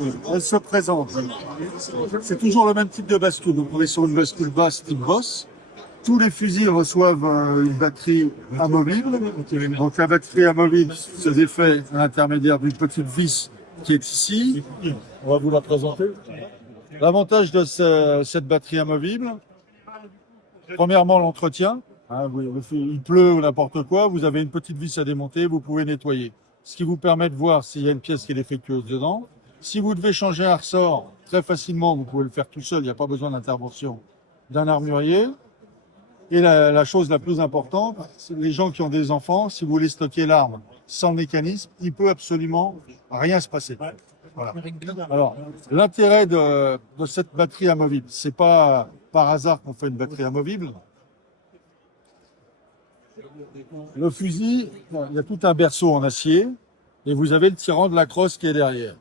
Elle se présente. C'est toujours le même type de bascule. Donc on est sur une bascule basse type Boss. Tous les fusils reçoivent une batterie amovible. Donc la batterie amovible se défait à l'intermédiaire d'une petite vis qui est ici. On va vous la présenter. L'avantage de cette batterie amovible, premièrement l'entretien. Il pleut ou n'importe quoi, vous avez une petite vis à démonter, vous pouvez nettoyer. Ce qui vous permet de voir s'il y a une pièce qui est défectueuse dedans. Si vous devez changer un ressort, très facilement, vous pouvez le faire tout seul, il n'y a pas besoin d'intervention d'un armurier. Et la chose la plus importante, c'est les gens qui ont des enfants, si vous voulez stocker l'arme sans le mécanisme, il peut absolument rien se passer. Voilà. Alors, l'intérêt de cette batterie amovible, c'est pas par hasard qu'on fait une batterie amovible. Le fusil, il y a tout un berceau en acier et vous avez le tirant de la crosse qui est derrière.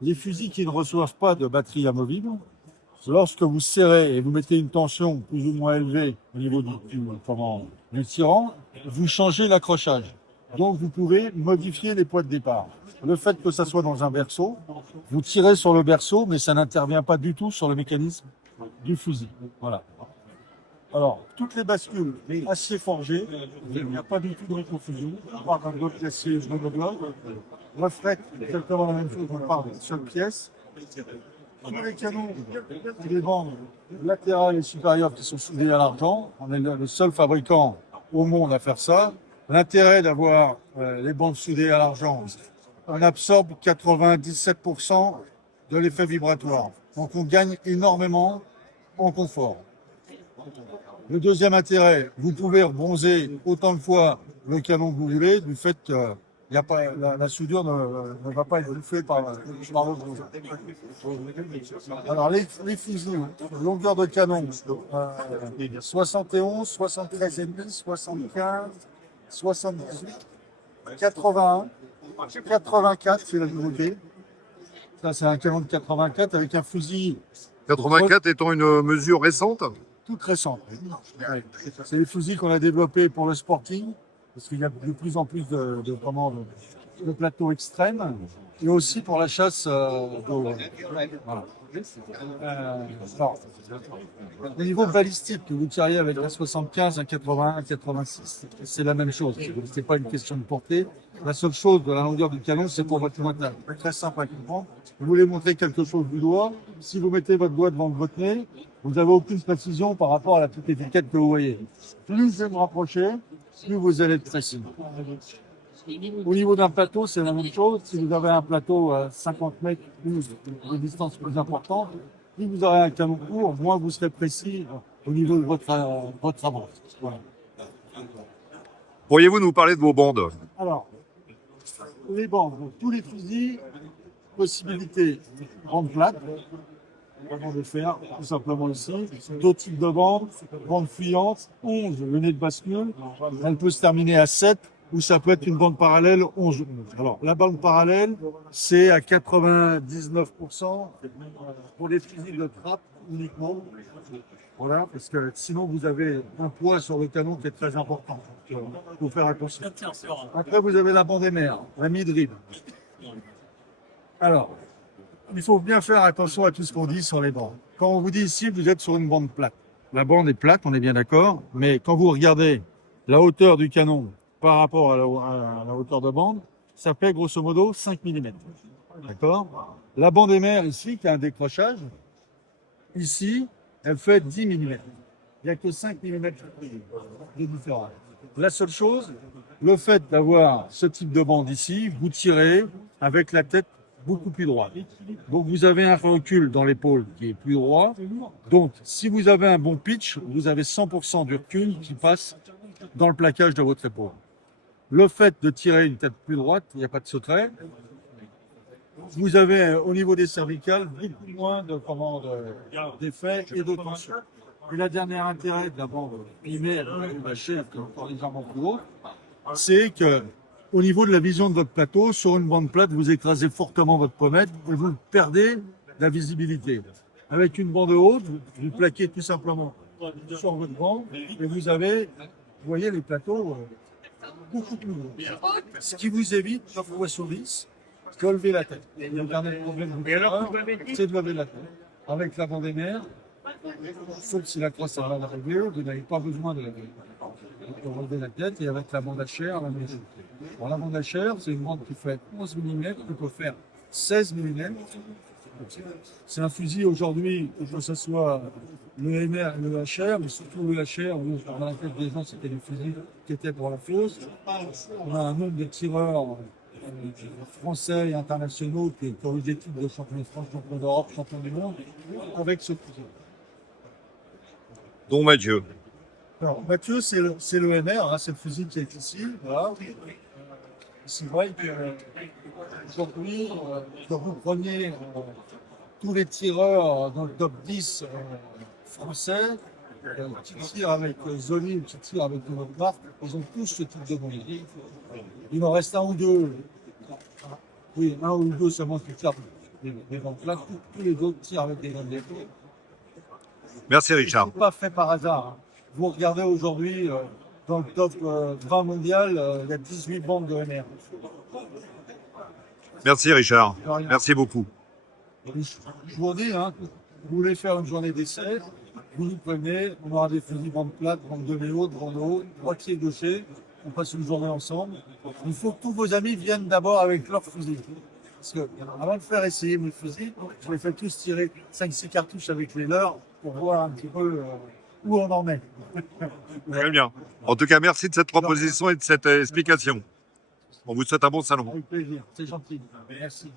Les fusils qui ne reçoivent pas de batterie amovible, lorsque vous serrez et vous mettez une tension plus ou moins élevée au niveau du tirant, vous changez l'accrochage. Donc vous pouvez modifier les poids de départ. Le fait que ça soit dans un berceau, vous tirez sur le berceau, mais ça n'intervient pas du tout sur le mécanisme du fusil. Voilà. Alors, toutes les bascules acier forgé, il n'y a pas du tout de confusion. On parle d'un bloc d'acier monobloc. Le fret, exactement la même chose, on parle d'une seule pièce. Tous les canons et les bandes latérales et supérieures qui sont soudées à l'argent. On est le seul fabricant au monde à faire ça. L'intérêt d'avoir les bandes soudées à l'argent, on absorbe 97% de l'effet vibratoire. Donc on gagne énormément en confort. Le deuxième intérêt, vous pouvez rebronzer autant de fois le canon que vous voulez, du fait que la soudure ne va pas être bouffée par le bronze. Alors les fusils, longueur de canon, 71, 73,5, 75, 78, 81, 84, c'est la nouveauté. Ça, c'est un canon de 84 avec un fusil 84 étant une mesure récente. toute récente. C'est les fusils qu'on a développés pour le sporting, parce qu'il y a de plus en plus de plateaux extrêmes, et aussi pour la chasse d'eau. Voilà. Alors, au niveau balistique, que vous tiriez avec un 75, un 81, un 86, c'est la même chose. C'est pas une question de portée. La seule chose de la longueur du canon, c'est pour votre montage. Très simple à comprendre. Vous voulez montrer quelque chose du doigt. Si vous mettez votre doigt devant votre nez, vous n'avez aucune précision par rapport à la petite étiquette que vous voyez. Plus vous me rapprochez, plus vous allez être précis. Au niveau d'un plateau, c'est la même chose. Si vous avez un plateau à 50 mètres, plus de distance plus importante, plus vous aurez un canon court, moins vous serez précis au niveau de votre avance. Voilà. Pourriez-vous nous parler de vos bandes? Alors, les bandes, donc tous les fusils, possibilité bande plate, comment le faire, tout simplement ici. D'autres types de bandes, bande fuyante, 11, le nez de bascule, elle peut se terminer à 7, ou ça peut être une bande parallèle 11. Alors, la bande parallèle, c'est à 99% pour les fusils de trappe uniquement. Voilà, parce que sinon vous avez un poids sur le canon qui est très important. Il faut faire attention. Après, vous avez la bande émère, la mid-rib. Alors, il faut bien faire attention à tout ce qu'on dit sur les bandes. Quand on vous dit ici, vous êtes sur une bande plate. La bande est plate, on est bien d'accord, mais quand vous regardez la hauteur du canon par rapport à la hauteur de bande, ça fait grosso modo 5 mm. D'accord? La bande émère ici, qui a un décrochage, ici, elle fait 10 mm. Il n'y a que 5 mm de différence. La seule chose, le fait d'avoir ce type de bande ici, vous tirez avec la tête beaucoup plus droite. Donc vous avez un recul dans l'épaule qui est plus droit. Donc si vous avez un bon pitch, vous avez 100% du recul qui passe dans le plaquage de votre épaule. Le fait de tirer une tête plus droite, il n'y a pas de secret. Vous avez au niveau des cervicales beaucoup moins d'effet et de tension. Et la dernière intérêt de la bande primaire, la chair qui est encore légèrement plus haute, c'est que au niveau de la vision de votre plateau, sur une bande plate, vous écrasez fortement votre pommette et vous perdez la visibilité. Avec une bande haute, vous plaquez tout simplement sur votre bande et vous avez, vous voyez, les plateaux beaucoup plus hauts. Ce qui vous évite, 9 fois sur 10, de lever la tête. Le dernier problème du tireur, c'est de lever la tête. Avec l'avant des mers, sauf si la croix s'en va arriver, vous n'avez pas besoin de relever la tête. Et avec la bande à chair, la même chose. Bon, la bande à chair, c'est une bande qui fait 11 mm, qui peut faire 16 mm. C'est un fusil aujourd'hui, que ce soit le MR et le HR, mais surtout le HR, où dans la tête des gens, c'était des fusils qui étaient pour la fosse. On a un nombre de tireurs français et internationaux qui ont eu des titres de champion de France, champion d'Europe, champion du monde, avec ce fusil. Dont Mathieu. Alors, Mathieu, c'est le MR, hein, c'est le fusil qui est ici. Voilà. C'est vrai qu'aujourd'hui, quand vous prenez tous les tireurs dans le top 10 français, qui tirent avec Zoli ou qui tirent avec une autre marque, ils ont tous ce type de bombe. Il en reste un ou deux. Oui, un ou deux seulement qui tirent des bombes là. Tous les autres tirent avec des bombes d'épée. Merci Richard. C'est pas fait par hasard. Hein. Vous regardez aujourd'hui, dans le top 20 mondial, il y a 18 bombes de MR. Merci Richard. De rien. Merci beaucoup. Je vous dis, hein, vous voulez faire une journée d'essai, vous nous prenez, on aura des fusils bande plate, bande de vélo, bande haut, droitier, gaucher, on passe une journée ensemble. Il faut que tous vos amis viennent d'abord avec leur fusil. Parce que, avant de faire essayer mes fusils, je les fais tous tirer 5-6 cartouches avec les leurs pour voir un petit peu où on en est. Très bien. En tout cas, merci de cette proposition et de cette explication. On vous souhaite un bon salon. Avec plaisir, c'est gentil. Merci.